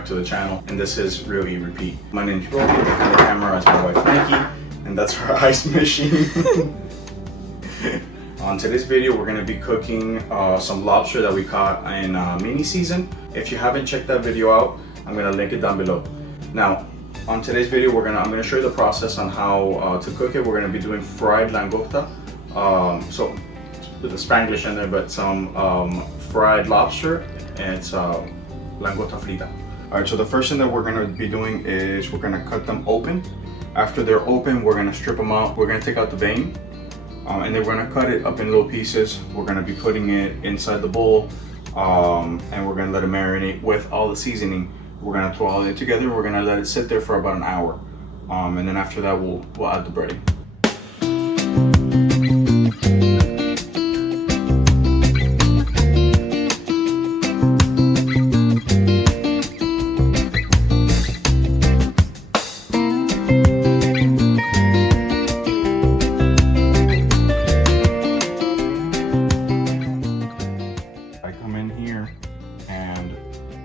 back to the channel, and this is ReelEatRepeat. My name's Roy, and the camera is my wife Nikki, and that's our ice machine. On today's video, we're gonna be cooking some lobster that we caught in mini season. If you haven't checked that video out, I'm gonna link it down below. Now, on today's video, I'm gonna show you the process on how to cook it. We're gonna be doing fried langosta. So with the Spanglish in there, but some fried lobster, and it's langosta frita. All right, so the first thing that we're gonna be doing is we're gonna cut them open. After they're open, we're gonna strip them out. We're gonna take out the vein, and then we're gonna cut it up in little pieces. We're gonna be putting it inside the bowl, and we're gonna let it marinate with all the seasoning. We're gonna throw all of it together. We're gonna let it sit there for about an hour, and then after that, we'll add the breading.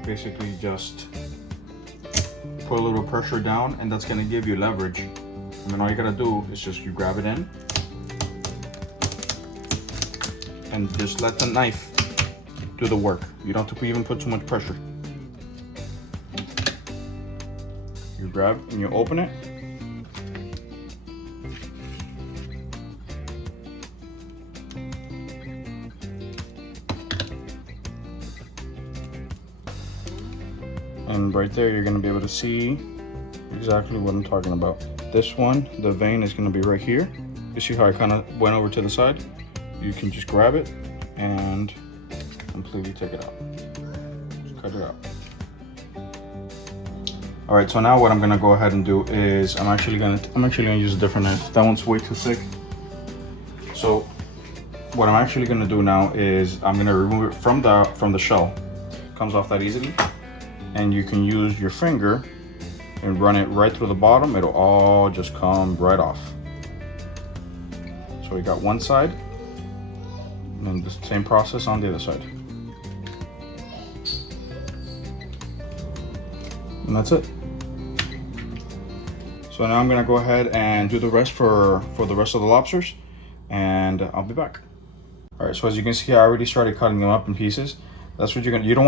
Basically just put a little pressure down, and that's going to give you leverage. And then all you got to do is just you grab it in and just let the knife do the work. You don't have to even put too much pressure. You grab and you open it. And right there, you're gonna be able to see exactly what I'm talking about. This one, the vein is gonna be right here. You see how I kind of went over to the side? You can just grab it and completely take it out. Just cut it out. All right, so now what I'm gonna go ahead and do is I'm actually gonna use a different knife. That one's way too thick. So what I'm actually gonna do now is I'm gonna remove it from the shell. It comes off that easily. And you can use your finger and run it right through the bottom. It'll all just come right off. So we got one side, and then the same process on the other side. And that's it. So now I'm gonna go ahead and do the rest for the rest of the lobsters, and I'll be back. All right, so as you can see, I already started cutting them up in pieces. That's what you're gonna. You don't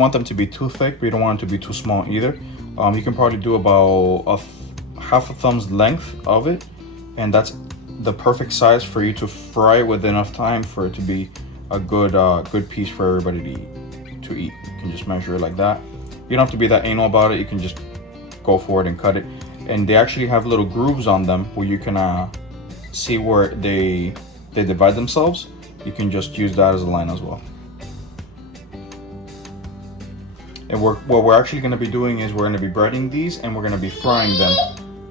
want them to be too thick, but you don't want them to be too small either. You can probably do about half a thumb's length of it, and that's the perfect size for you to fry it with enough time for it to be a good piece for everybody to eat. You can just measure it like that. You don't have to be that anal about it. You can just go for it and cut it. And they actually have little grooves on them where you can see where they divide themselves. You can just use that as a line as well. And what we're actually going to be doing is we're going to be breading these, and we're going to be frying them.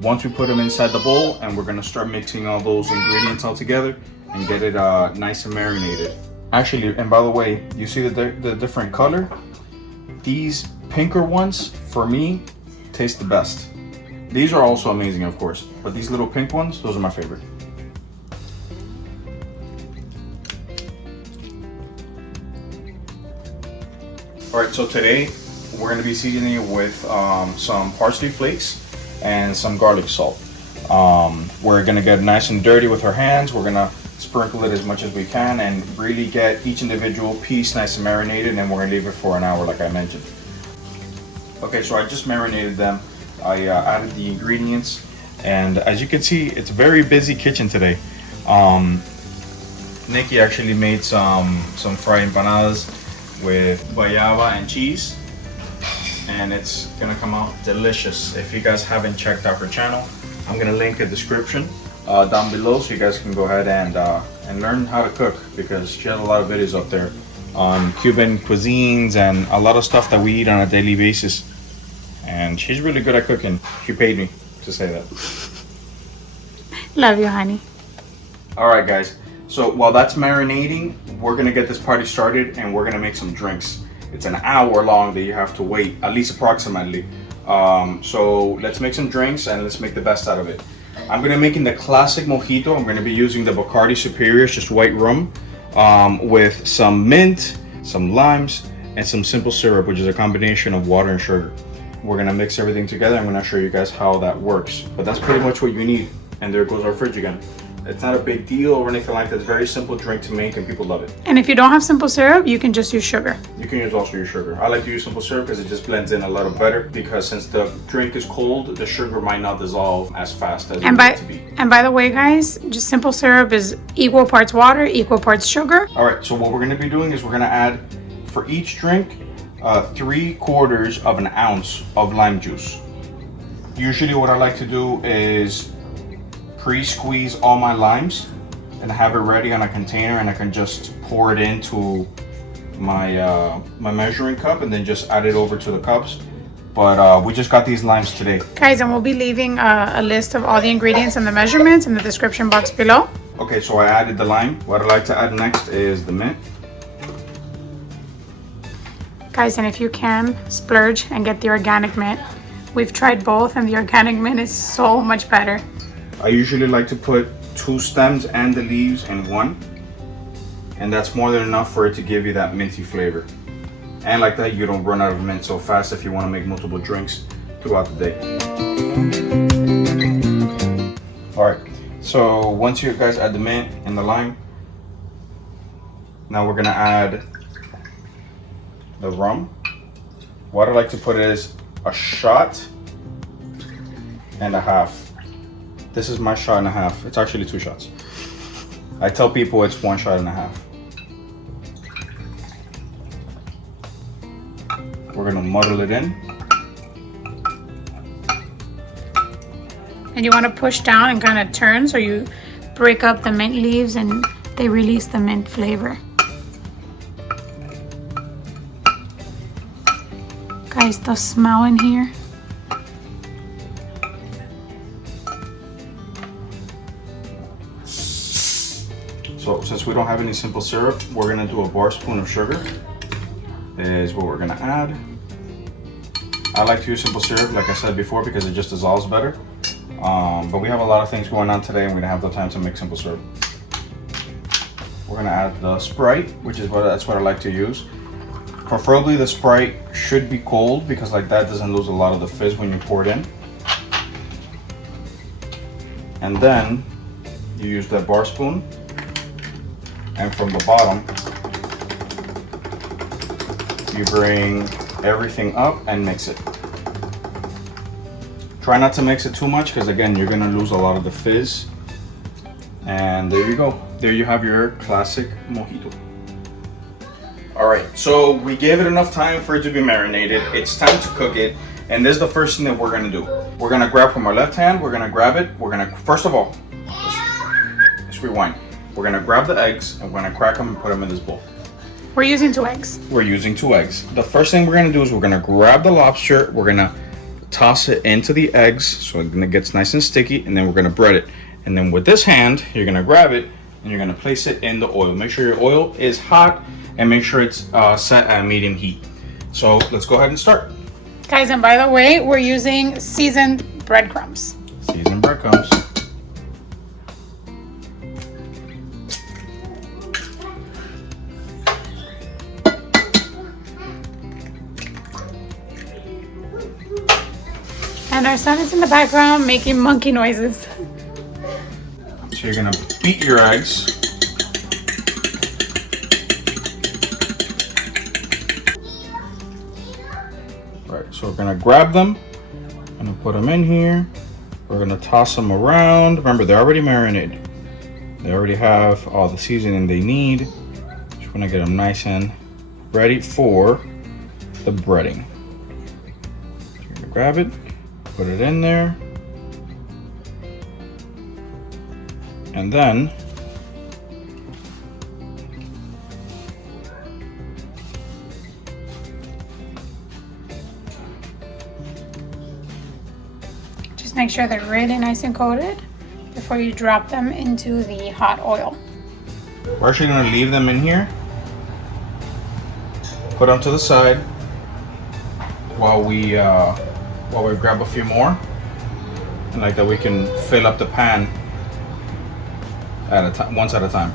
Once we put them inside the bowl, and we're going to start mixing all those ingredients all together and get it nice and marinated. Actually, and by the way, you see the different color? These pinker ones, for me, taste the best. These are also amazing, of course, but these little pink ones, those are my favorite. All right, so today we're going to be seasoning it with some parsley flakes and some garlic salt. We're going to get nice and dirty with our hands. We're going to sprinkle it as much as we can and really get each individual piece nice and marinated, and we're going to leave it for an hour like I mentioned. Okay, so I just marinated them. I added the ingredients, and as you can see, it's a very busy kitchen today. Nikki actually made some fried empanadas with guayaba and cheese, and it's gonna come out delicious. If you guys haven't checked out her channel, I'm gonna link a description down below so you guys can go ahead and learn how to cook, because she has a lot of videos up there on Cuban cuisines and a lot of stuff that we eat on a daily basis, and she's really good at cooking. She paid me to say that. Love you, honey. All right, guys, so while that's marinating, we're gonna get this party started, and we're gonna make some drinks. It's an hour long that you have to wait, at least approximately. So let's make some drinks and let's make the best out of it. I'm gonna be making the classic mojito. I'm gonna be using the Bacardi Superior, just white rum, with some mint, some limes, and some simple syrup, which is a combination of water and sugar. we're gonna mix everything together. I'm gonna show you guys how that works. But that's pretty much what you need. And there goes our fridge again. It's not a big deal or anything like that. It's a very simple drink to make and people love it. And if you don't have simple syrup, you can just use sugar. You can use also your sugar. I like to use simple syrup because it just blends in a little better, because since the drink is cold, the sugar might not dissolve as fast as it needs to be. And by the way, guys, just simple syrup is equal parts water, equal parts sugar. All right, so what we're gonna be doing is we're gonna add, for each drink, 3/4 of an ounce of lime juice. Usually what I like to do is pre-squeeze all my limes and have it ready on a container, and I can just pour it into my my measuring cup and then just add it over to the cups. But we just got these limes today. Guys, and we'll be leaving a list of all the ingredients and the measurements in the description box below. Okay, so I added the lime. What I like to add next is the mint. Guys, and if you can, splurge and get the organic mint. We've tried both and the organic mint is so much better. I usually like to put 2 stems and the leaves in one, and that's more than enough for it to give you that minty flavor. And like that, you don't run out of mint so fast if you want to make multiple drinks throughout the day. All right, so once you guys add the mint and the lime, now we're gonna add the rum. What I like to put is a shot and a half. This is my shot and a half. It's actually 2 shots. I tell people it's 1 shot and a half. We're gonna muddle it in. And you want to push down and kind of turn so you break up the mint leaves and they release the mint flavor. Guys, the smell in here. So since we don't have any simple syrup, we're gonna do a bar spoon of sugar is what we're gonna add. I like to use simple syrup, like I said before, because it just dissolves better. But we have a lot of things going on today and we don't have the time to make simple syrup. We're gonna add the Sprite, which is that's what I like to use. Preferably the Sprite should be cold, because like that doesn't lose a lot of the fizz when you pour it in. And then you use that bar spoon, and from the bottom you bring everything up and mix it. Try not to mix it too much, because again, you're gonna lose a lot of the fizz. And there you go. There you have your classic mojito. All right, so we gave it enough time for it to be marinated. It's time to cook it. And this is the first thing that we're gonna do. We're gonna grab from our left hand, we're gonna grab it. We're gonna, first of all, let's rewind. We're gonna grab the eggs and we're gonna crack them and put them in this bowl. We're using 2 eggs. We're using 2 eggs. The first thing we're gonna do is we're gonna grab the lobster, we're gonna toss it into the eggs so it gets nice and sticky, and then we're gonna bread it. And then with this hand, you're gonna grab it and you're gonna place it in the oil. Make sure your oil is hot and make sure it's set at medium heat. So let's go ahead and start. Guys, and by the way, we're using seasoned breadcrumbs. Seasoned breadcrumbs. And our son is in the background making monkey noises. So you're gonna beat your eggs. All right, so we're gonna grab them, I'm gonna put them in here. We're gonna toss them around. Remember, they're already marinated. They already have all the seasoning they need. Just wanna get them nice and ready for the breading. So you're gonna grab it, put it in there, and then just make sure they're really nice and coated before you drop them into the hot oil. we're actually gonna leave them in here, put them to the side while we grab a few more, and like that we can fill up the pan at a time, once at a time.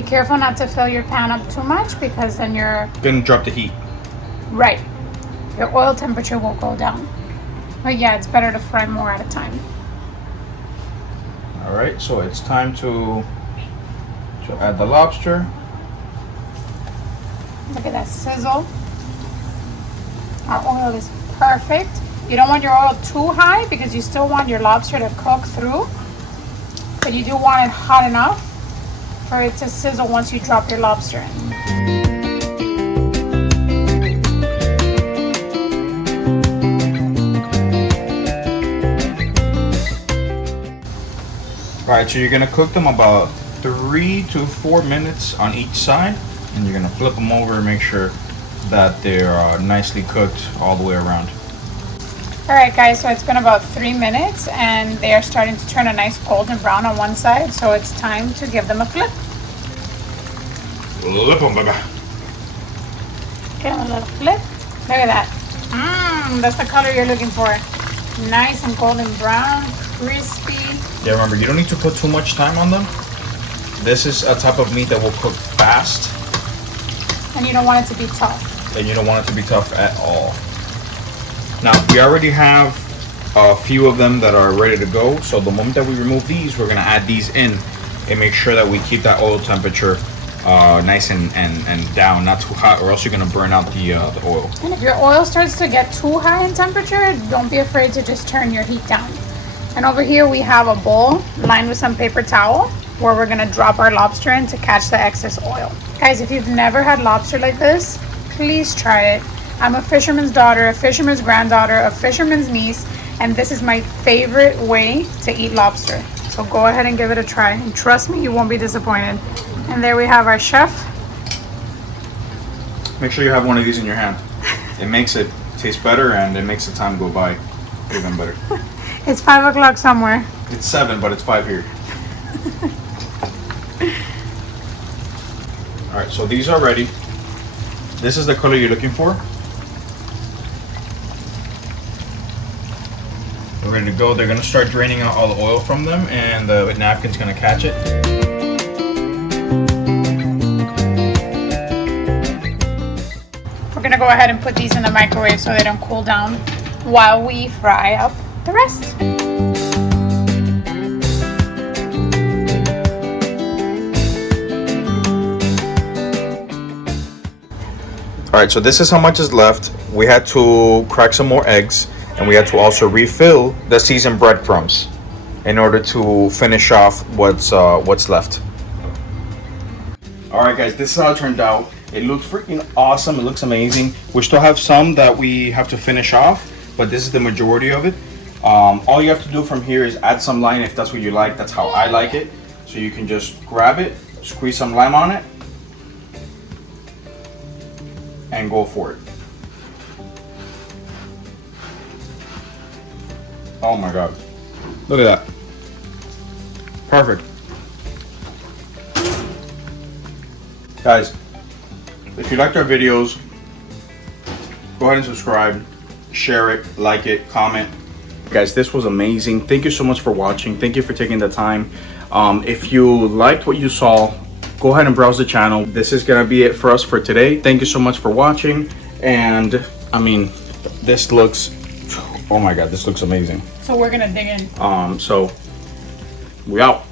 Be careful not to fill your pan up too much because then you're gonna drop the heat. right. Your oil temperature will go down. But yeah, it's better to fry more at a time. All right, so it's time to add the lobster. Look at that sizzle. Our oil is perfect. You don't want your oil too high because you still want your lobster to cook through. But you do want it hot enough for it to sizzle once you drop your lobster in. All right, so you're gonna cook them about 3 to 4 minutes on each side, and you're gonna flip them over and make sure that they're nicely cooked all the way around. All right, guys, so it's been about 3 minutes and they are starting to turn a nice golden brown on one side, so it's time to give them a flip. Flip them, baby. Give them a little flip. Look at that. That's the color you're looking for. Nice and golden brown, crispy. Yeah, remember, you don't need to put too much time on them. This is a type of meat that will cook fast. And you don't want it to be tough. And you don't want it to be tough at all. Now, we already have a few of them that are ready to go. So the moment that we remove these, we're gonna add these in and make sure that we keep that oil temperature nice and down, not too hot, or else you're gonna burn out the oil. And if your oil starts to get too high in temperature, don't be afraid to just turn your heat down. And over here we have a bowl lined with some paper towel where we're gonna drop our lobster in to catch the excess oil. Guys, if you've never had lobster like this, please try it. I'm a fisherman's daughter, a fisherman's granddaughter, a fisherman's niece, and this is my favorite way to eat lobster. So go ahead and give it a try. And trust me, you won't be disappointed. And there we have our chef. Make sure you have one of these in your hand. It makes it taste better and it makes the time go by even better. It's 5 o'clock somewhere. It's 7, but it's 5 here. All right, so these are ready. This is the color you're looking for. We're ready to go. They're gonna start draining out all the oil from them, and the napkin's gonna catch it. We're gonna go ahead and put these in the microwave so they don't cool down while we fry up the rest. All right, so this is how much is left. We had to crack some more eggs, and we had to also refill the seasoned breadcrumbs in order to finish off what's left. All right, guys, this is how it turned out. It looks freaking awesome. It looks amazing. We still have some that we have to finish off, but this is the majority of it. All you have to do from here is add some lime if that's what you like. That's how I like it. So you can just grab it, squeeze some lime on it, and go for it. Oh my God. Look at that. Perfect. Guys, if you liked our videos, go ahead and subscribe, share it, like it, comment. Guys, this was amazing. Thank you so much for watching. Thank you for taking the time. If you liked what you saw, go ahead and browse the channel. This is gonna be it for us for today. Thank you so much for watching. And I mean, this looks, oh my God, this looks amazing. So we're gonna dig in. So we out.